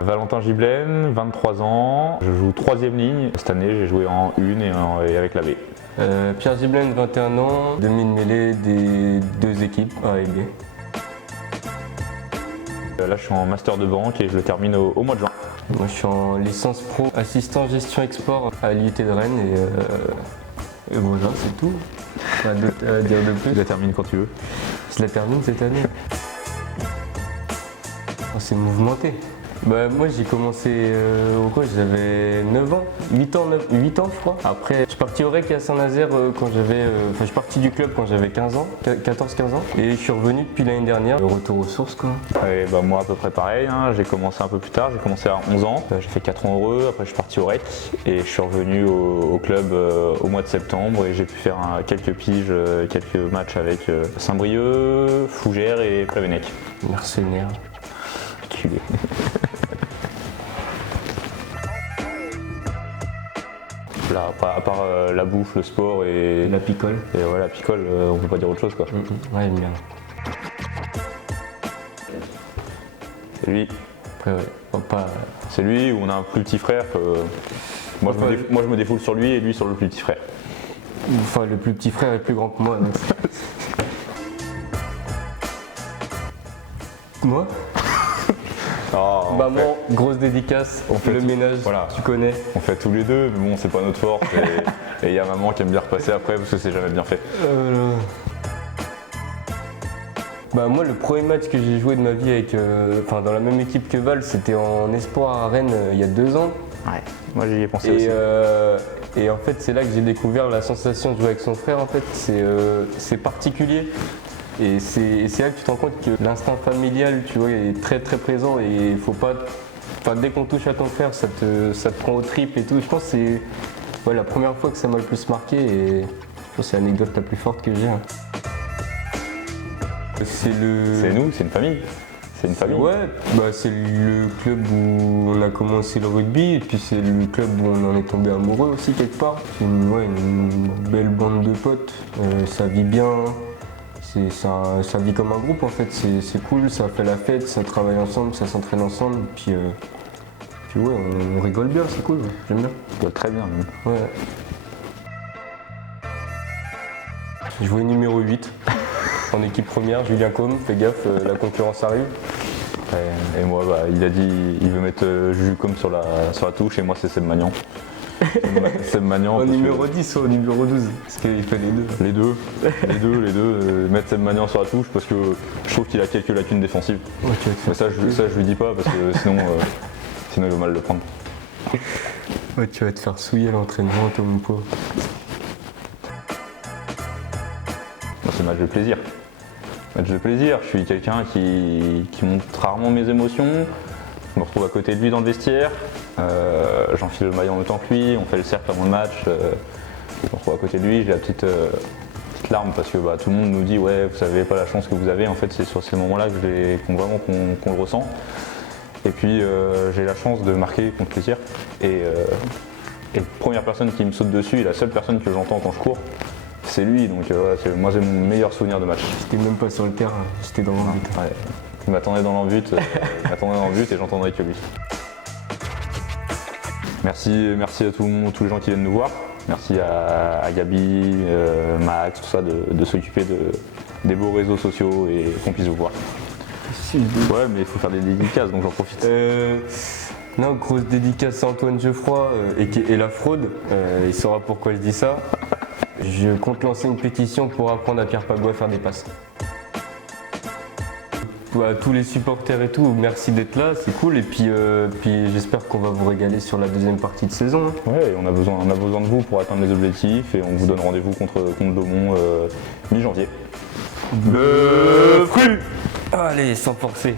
Valentin Giblaine, 23 ans, je joue 3e ligne. Cette année, j'ai joué en 1 et avec la B. Pierre Giblaine, 21 ans, demi-mêlée des 2 équipes, A et B. Là, je suis en master de banque et je le termine au mois de juin. Moi, je suis en licence pro, assistant gestion export à l'IUT de Rennes et voilà, c'est tout. Pas d'autre à dire de plus. Tu la termines quand tu veux. Je la termine cette année. Oh, c'est mouvementé. Bah, moi j'ai commencé au coach, j'avais 9 ans, 8 ans je crois. Après je suis parti au REC à Saint-Nazaire quand j'avais, je suis parti du club quand j'avais 15 ans, 14-15 ans. Et je suis revenu depuis l'année dernière, le retour aux sources quoi. Et bah, moi à peu près pareil, hein. J'ai commencé un peu plus tard, j'ai commencé à 11 ans. J'ai fait 4 ans heureux, après je suis parti au REC et je suis revenu au club au mois de septembre et j'ai pu faire quelques piges, quelques matchs avec Saint-Brieuc, Fougères et Plavenec. Mercenaire. Culé. Là, à part la bouffe, le sport et La picole. Et ouais, la picole, on peut pas dire autre chose quoi. Ouais, bien. C'est lui. Après, ouais, pas... C'est lui ou on a un plus petit frère. Moi, je me défoule sur lui et lui sur le plus petit frère. Enfin, le plus petit frère est plus grand que moi. Donc... Moi Oh, moi, grosse dédicace, on fait le ménage, voilà. Tu connais. On fait tous les deux, mais bon, c'est pas notre force. Et il y a maman qui aime bien repasser après parce que c'est jamais bien fait. Bah, moi, le premier match que j'ai joué de ma vie avec, dans la même équipe que Val, c'était en espoir à Rennes il y a 2 ans. Ouais, moi j'y ai pensé aussi. Et en fait, c'est là que j'ai découvert la sensation de jouer avec son frère. En fait, c'est particulier. Et c'est là que tu te rends compte que l'instinct familial, tu vois, est très très présent et il faut pas. Enfin, dès qu'on touche à ton frère, ça te prend aux tripes et tout. Je pense que c'est la première fois que ça m'a le plus marqué et je pense que c'est l'anecdote la plus forte que j'ai. Hein. C'est nous, c'est une famille. C'est une famille. Ouais, bah c'est le club où on a commencé le rugby et puis c'est le club où on en est tombé amoureux aussi quelque part. C'est une belle bande de potes, ça vit bien. Ça vit comme un groupe en fait, c'est cool, ça fait la fête, ça travaille ensemble, ça s'entraîne ensemble, puis ouais, on rigole bien, c'est cool, j'aime bien. On rigole très bien même. Ouais. Je jouais numéro 8 en équipe première, Julien Combe, fais gaffe, la concurrence arrive. Et moi, il a dit il veut mettre Juju comme sur la touche et moi c'est Seb Magnan. Seb Magnan. Au numéro 10 ou au numéro 12 parce qu'il fait les deux. Les deux. Mettre Seb Magnan sur la touche parce que je trouve qu'il a quelques lacunes défensives. Ouais, mais ça je lui dis pas parce que sinon il va mal le prendre. Ouais, tu vas te faire souiller à l'entraînement, toi mon pauvre. C'est un match de plaisir. Match de plaisir. Je suis quelqu'un qui montre rarement mes émotions. Je me retrouve à côté de lui dans le vestiaire. J'enfile le maillot en même temps que lui, on fait le cercle avant le match. Je me retrouve à côté de lui, j'ai la petite larme parce que tout le monde nous dit ouais vous savez pas la chance que vous avez. En fait c'est sur ces moments-là qu'on le ressent. Et puis j'ai la chance de marquer contre plaisir. Et la première personne qui me saute dessus et la seule personne que j'entends quand je cours, c'est lui. Donc moi j'ai mon meilleur souvenir de match. J'étais même pas sur le terrain, j'étais dans l'embut. Ouais. Il m'attendait dans l'embut et j'entendrai que lui. Merci à tous les gens qui viennent nous voir. Merci à Gabi, Max, tout ça de s'occuper des beaux réseaux sociaux et qu'on puisse vous voir. Ouais, mais il faut faire des dédicaces, donc j'en profite. Non, grosse dédicace à Antoine Geoffroy et la fraude. Il saura pourquoi je dis ça. Je compte lancer une pétition pour apprendre à Pierre Pagou à faire des passes. À tous les supporters et tout, merci d'être là, c'est cool. Et puis j'espère qu'on va vous régaler sur la deuxième partie de saison. Hein. Ouais, on a besoin de vous pour atteindre les objectifs et on vous donne rendez-vous contre Lomont mi-janvier. Allez, sans forcer.